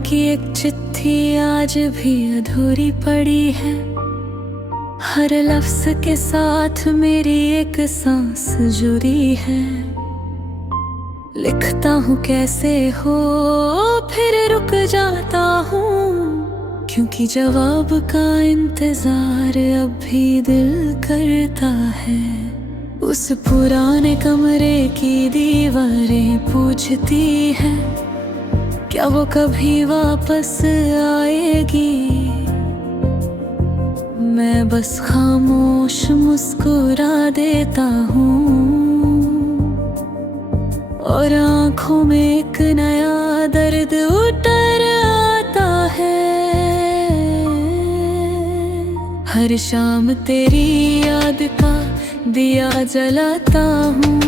की एक चिट्ठी आज भी अधूरी पड़ी है। हर लफ्ज के साथ मेरी एक सांस जुड़ी है। लिखता हूँ कैसे हो फिर रुक जाता हूँ, क्योंकि जवाब का इंतजार अब भी दिल करता है। उस पुराने कमरे की दीवारें पूछती है, क्या वो कभी वापस आएगी। मैं बस खामोश मुस्कुरा देता हूँ और आँखों में एक नया दर्द उतर आता है। हर शाम तेरी याद का दिया जलाता हूँ,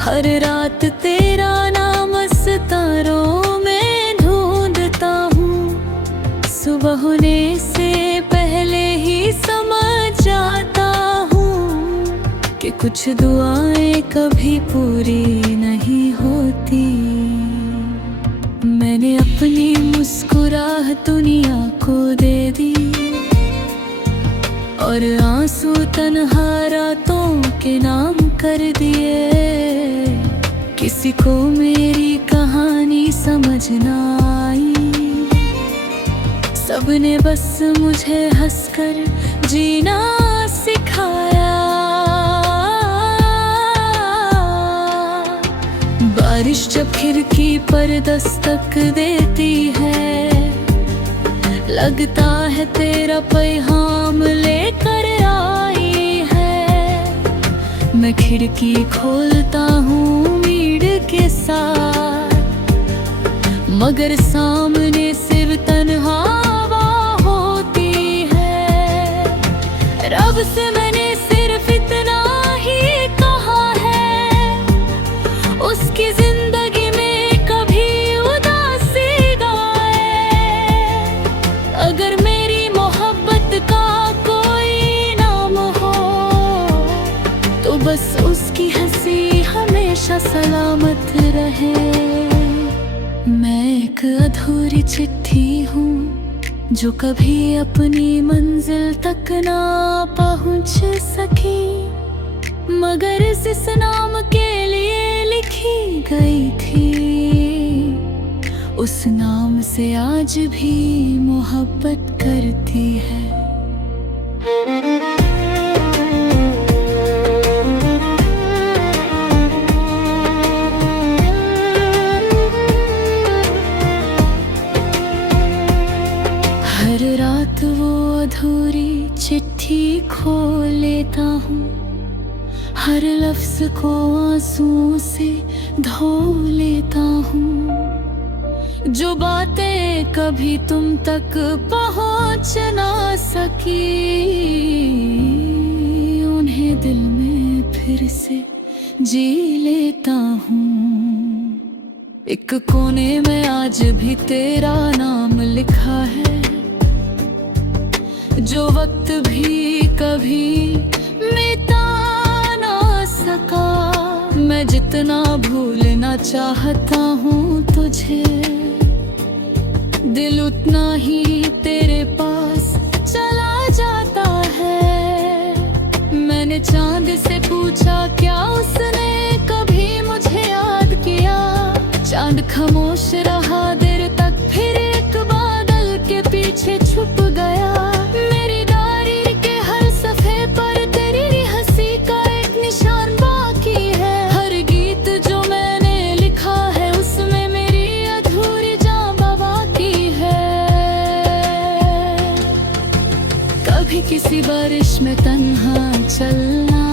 हर रात तेरा नाम सितारों में ढूंढता हूँ। सुबह होने से पहले ही समझ जाता हूँ कि कुछ दुआएं कभी पूरी नहीं होती। मैंने अपनी मुस्कुराहट दुनिया को दे दी और आंसू तन्हा रातों के नाम कर दिए। किसी को मेरी कहानी समझ ना आई, सबने बस मुझे हंसकर जीना सिखाया। बारिश जब खिड़की पर दस्तक देती है, लगता है तेरा पैगाम लेकर आई है। मैं खिड़की खोलता हूँ उम्मीद के साथ, मगर सामने सिर्फ तन्हा हवा होती है। रब से मैंने सिर्फ इतना ही कहा है, उसकी जिंदगी में कभी उदासी गाए। अगर मेरी मोहब्बत का कोई नाम हो तो बस उसकी हंसी हमेशा सलामत रहे। मैं एक अधूरी चिट्ठी हूँ जो कभी अपनी मंजिल तक ना पहुँच सकी, मगर इस नाम के लिए लिखी गई थी। उस नाम से आज भी मोहब्बत करती है। हर रात वो अधूरी चिट्ठी खोल लेता हूँ, हर लफ्ज को आंसुओं से धो लेता हूँ। जो बातें कभी तुम तक पहुँच ना सकी, उन्हें दिल में फिर से जी लेता हूँ। एक कोने में आज भी तेरा नाम लिखा है, जो वक्त भी कभी मिटा ना सका। मैं जितना भूलना चाहता हूँ तुझे, दिल उतना ही तेरे पास चला जाता है। मैंने चांद से पूछा क्या उसने कभी मुझे याद किया। चांद खामोश रहा देर तक, फिर एक बादल के पीछे छुप गया। मेरी डायरी के हर सफ़े पर तेरी हंसी का एक निशान बाकी है। हर गीत जो मैंने लिखा है उसमें मेरी अधूरी जान बाकी है। कभी किसी बारिश में तन्हा चलना,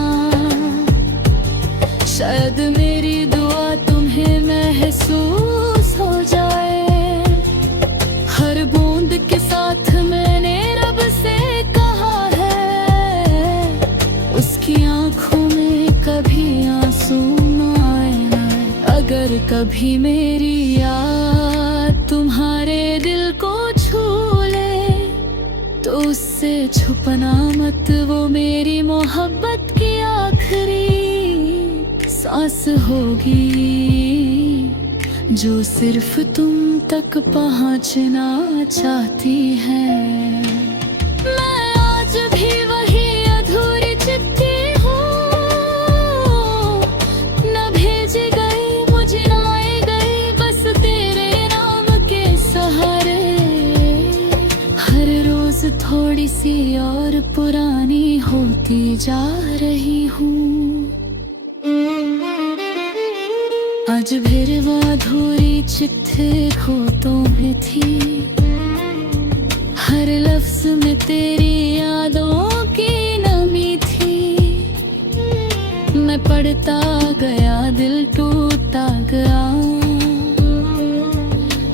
शायद मेरी दुआ तुम्हें महसूस हो जाए। हर बूंद के साथ मैंने रब से कहा है, उसकी आंखों में कभी आंसू न आए। अगर कभी मेरी याद तुम्हारे दिल को छू ले, तो उससे छुपना मत, वो मेरी मोहब्बत की आखिरी सांस होगी जो सिर्फ तुम तक पहुंचना चाहती है। मैं आज भी वही अधूरी चिट्ठी हूँ, न भेजी गई मुझे न आई गई, बस तेरे नाम के सहारे। हर रोज थोड़ी सी और पुरानी होती जा रही हूँ। आज फिर वो अधूरी चिट्ठी खोतों में थी, हर लफ्ज में तेरी यादों की नमी थी। मैं पढ़ता गया, दिल टूटता गया,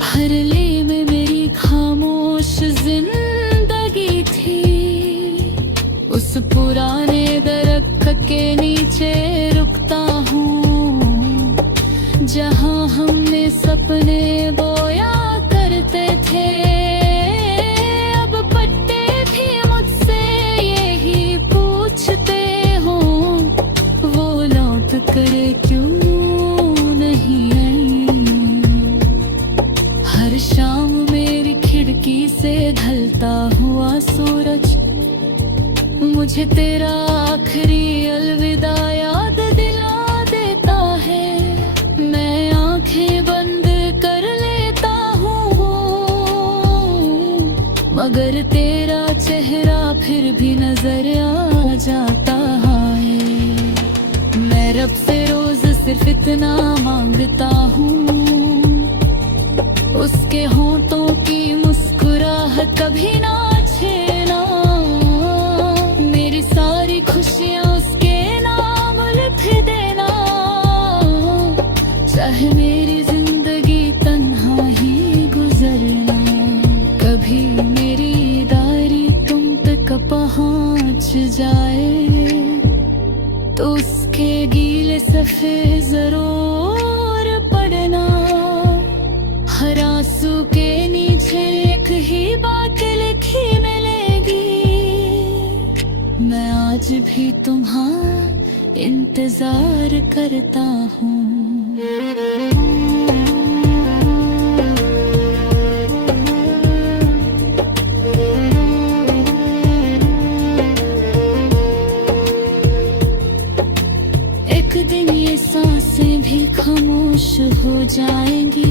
हर ली में मेरी खामोश जिंदगी थी। उस पुराने दरख्त के नीचे रुकता हूँ, जहाँ हमने सपने बोया करते थे। अब पट्टे भी मुझसे यही पूछते हो, वो लौट करे क्यों नहीं आई। हर शाम मेरी खिड़की से ढलता हुआ सूरज मुझे तेरा आखिरी अलविदा याद दिला देता है। मैं आंखें बंद कर लेता हूँ, मगर तेरा चेहरा फिर भी नजर आ जाता है। मैं रब से रोज सिर्फ इतना मांगता हूँ, उसके होंठों की मुस्कुराहट कभी ना छेना। मेरी सारी खुशियाँ उसके नाम लिख देना, चाहे मेरी जिंदगी तन्हा ही गुजरना। कभी मेरी डायरी तुम तक पहुँच जाए तो उसके गीले सफ़े जरूर पढ़ना। हर आंसू के नीचे एक ही बात लिखी मिलेगी, मैं आज भी तुम्हारा इंतजार करता हूँ। एक दिन ये सांसें भी खामोश हो जाएंगी,